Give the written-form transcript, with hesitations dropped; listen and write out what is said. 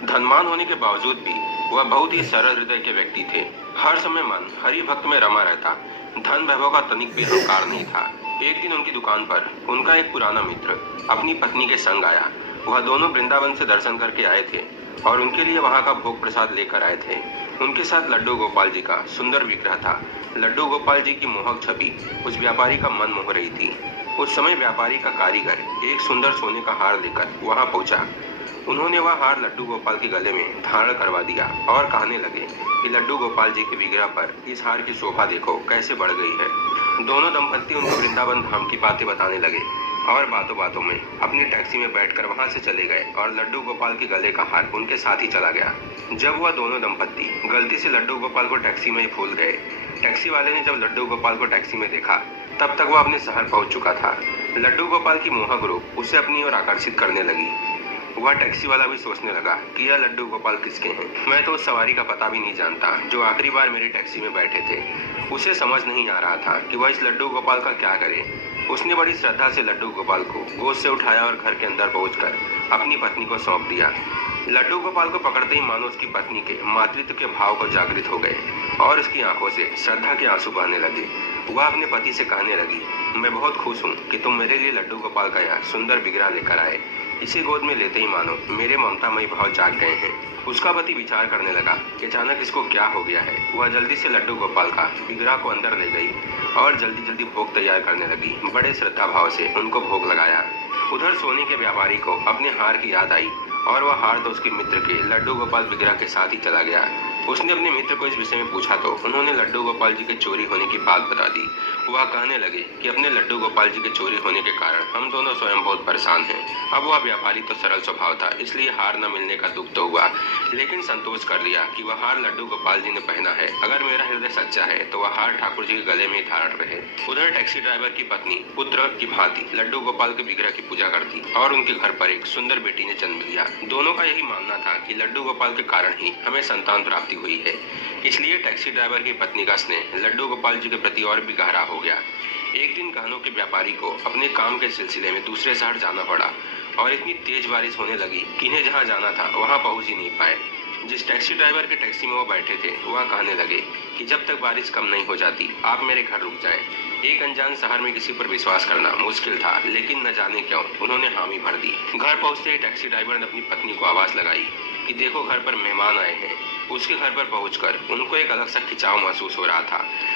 धनवान होने के बावजूद भी वह बहुत ही सरल हृदय के व्यक्ति थे। हर समय मन हरि भक्त में रमा रहता। धन वैभव का तनिक भी अहंकार नहीं था। एक दिन उनकी दुकान पर उनका एक पुराना मित्र अपनी पत्नी के संग आया। वह दोनों वृंदावन से दर्शन करके आए थे और उनके लिए वहां का भोग प्रसाद लेकर आए थे। उनके साथ लड्डू गोपाल जी का सुंदर विग्रह था। लड्डू गोपाल जी की मोहक छवि उस व्यापारी का मन मोह रही थी। उस समय व्यापारी का कारीगर एक सुंदर सोने का हार लेकर वहां पहुंचा। उन्होंने वह हार लड्डू गोपाल के गले में धारण करवा दिया और कहने लगे कि लड्डू गोपाल जी के विग्रह पर इस हार की शोभा देखो कैसे बढ़ गई है। दोनों दंपत्ति उनको वृंदावन धाम की बातें बताने लगे और बातों बातों में अपनी टैक्सी में बैठकर वहां से चले गए और लड्डू गोपाल के गले का हार उनके साथ ही चला गया। जब वह दोनों दंपत्ति गलती से लड्डू गोपाल को टैक्सी में ही भूल गए। टैक्सी वाले ने जब लड्डू गोपाल को टैक्सी में देखा तब तक वह अपने शहर पहुंच चुका था। लड्डू गोपाल की मोहक रूप उसे अपनी ओर आकर्षित करने लगी। वह टैक्सी वाला भी सोचने लगा कि यह लड्डू गोपाल किसके हैं। मैं तो उस सवारी का पता भी नहीं जानता जो आखिरी बार मेरी टैक्सी में बैठे थे। उसे समझ नहीं आ रहा था कि वह इस लड्डू गोपाल का क्या करे। उसने बड़ी श्रद्धा से लड्डू गोपाल को गोद से उठाया और घर के अंदर पहुंचकर अपनी पत्नी को सौंप दिया। लड्डू गोपाल को पकड़ते ही मानो उसकी पत्नी के मातृत्व के भाव को जागृत हो गए और उसकी आंखों से श्रद्धा के आंसू बहने लगे। वह अपने पति से कहने लगी, मैं बहुत खुश हूँ कि तुम मेरे लिए लड्डू गोपाल का यह सुंदर विग्रह लेकर आए। इसे गोद में लेते ही मानो मेरे ममतामयी भाव जाग गए हैं। उसका पति विचार करने लगा कि अचानक इसको क्या हो गया है। वह जल्दी से लड्डू गोपाल का विग्रह को अंदर ले गई और जल्दी जल्दी भोग तैयार करने लगी। बड़े श्रद्धा भाव से उनको भोग लगाया। उधर सोने के व्यापारी को अपने हार की याद आई और वह हार तो उसके मित्र के लड्डू गोपाल विग्रह के साथ ही चला गया। उसने अपने मित्र को इस विषय में पूछा तो उन्होंने लड्डू गोपाल जी के चोरी होने की बात बता दी। वह कहने लगे कि अपने लड्डू गोपाल जी के चोरी होने के कारण हम दोनों स्वयं बहुत परेशान हैं। अब वह व्यापारी तो सरल स्वभाव था, इसलिए हार न मिलने का दुख तो हुआ, लेकिन संतोष कर लिया कि वह हार लड्डू गोपाल जी ने पहना है। अगर मेरा हृदय सच्चा है तो वह हार ठाकुर जी के गले में धारण रहे। उधर टैक्सी ड्राइवर की पत्नी पुत्र की भांति लड्डू गोपाल के विग्रह की पूजा करती और उनके घर पर एक सुंदर बेटी ने जन्म लिया। दोनों का यही मानना था कि लड्डू गोपाल के कारण ही हमें संतान प्राप्ति हुई है। इसलिए टैक्सी ड्राइवर की पत्नी का स्नेह लड्डू गोपाल जी के प्रति और भी गहरा हो गया। एक दिन गहनों के व्यापारी को अपने काम के सिलसिले में दूसरे शहर जाना पड़ा और इतनी तेज बारिश होने लगी कि इन्हें जहां जाना था वहां पहुंच ही नहीं पाए। जिस टैक्सी ड्राइवर के टैक्सी में वो बैठे थे वह कहने लगे कि जब तक बारिश कम नहीं हो जाती आप मेरे घर रुक जाएं। एक अनजान शहर में किसी पर विश्वास करना मुश्किल था, लेकिन न जाने क्यों उन्होंने हामी भर दी। घर पहुंचते ही टैक्सी ड्राइवर ने अपनी पत्नी को आवाज लगाई कि देखो घर पर मेहमान आए हैं। उसके घर पर पहुंचकर उनको एक अलग सा खिंचाव महसूस हो रहा था।